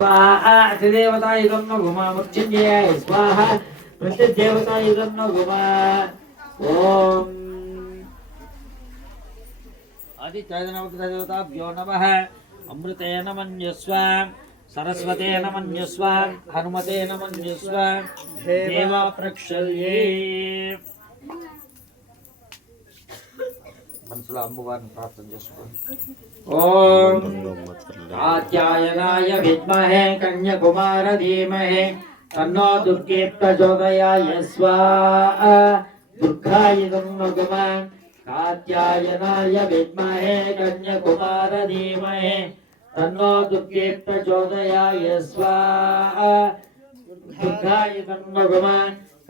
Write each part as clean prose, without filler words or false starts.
स्वाहा अतिदेवता इदं न गुमा मृत्युंजयाय स्वाहा प्रत्यदेवता इदं न गुमा ओम आदित्यादिदेवताभ्यो नमः अमृतेन मन्यस्व सरस्वतेन मन्यस्व हनुमतेन मन्यस्व देव प्रक्षल्ये मनसुला अम्बुवारिनि प्रार्थना చేసుకోండి ओम कात्यायनाय विद्महे कन्याकुमार धीमहि तन्नो दुर्गे प्रचोदयाय स्वाहा दुर्गाय नमः कात्यायनाय विद्महे कन्याकुमार धीमहि तन्नो दुर्गे प्रचोदयाय स्वाहा दुर्गाय नमः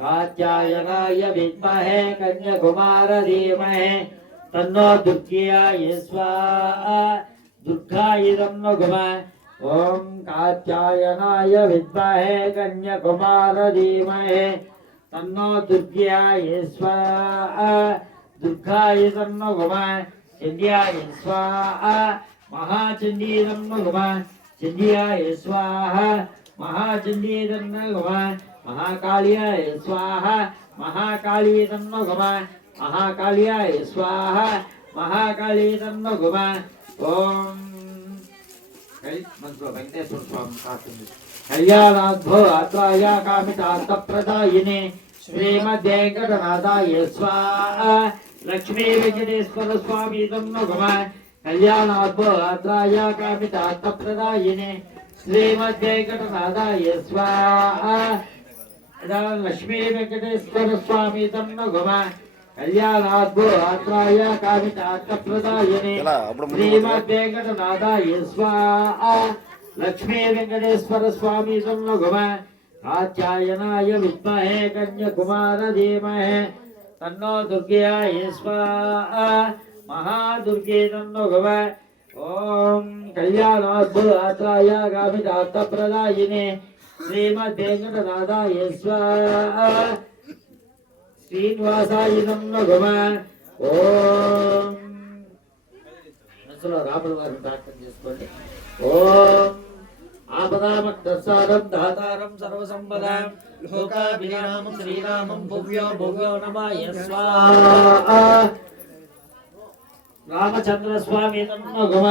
कात्यायनाय विद्महे कन्याकुमार धीमहि तन्नो दुर्गाय स्वाहा दुर्गाय नमः ओम कात्यायनाय विद्महे कन्याकुमार धीमहि तन्नो दुर्गाय स्वाहा दुर्गाय नमः चंद्याय स्वाहा महाचंडी नमः चंद्याय स्वाहा महाचंडी नमः महाकाल्याय स्वाहा महाकाली नमः महाकाल्याय स्वाहा महाकाली नमः ओम वेंकटेश्वर स्वामी कल्याणाद्भो आत्राया कामितार्थप्रदायिने श्रीमद्वेंकटनाथाय स्वाहा लक्ष्मी वेंकटेश्वर स्वामी नमः कल्याणाद्भो आत्राया कामितार्थप्रदायिने श्रीमद्वेंकटनाथाय स्वाहा लक्ष्मी वेंकटेश्वर स्वामी नमः कल्याणाद्भो आत्राय कामितार्थप्रदायिने श्रीमद्वेंकटनाथाय स्वाहा लक्ष्मी वेंकटेश्वर स्वामी नमः कात्यायनाय विद्महे कन्याकुमार धीमहि तन्नो दुर्गाय स्वाहा महादुर्गे नमः ओम कल्याणाद्भो आत्राय कामितार्थप्रदायिने श्रीमद्वेंकटनाथाय स्वाहा श्रीनिवासाय नमः ओम మనసులో రాముల వారిని ప్రార్థన చేసుకోండి ఓం ఆపదామక్తసారం దాతారం సర్వసంపదాం లోకాభిరామం శ్రీరామం భువ్యో భువ్యో నమః స్వాహా రామచంద్ర స్వామి నమః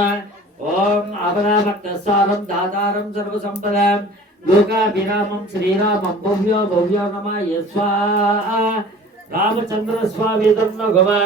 ఓం ఆపదామక్తసారం దాతారం సర్వసంపదాం లోకాభిరామం శ్రీరామం భువ్యో భువ్యో నమః స్వాహా रामचंद्र स्वामी नमः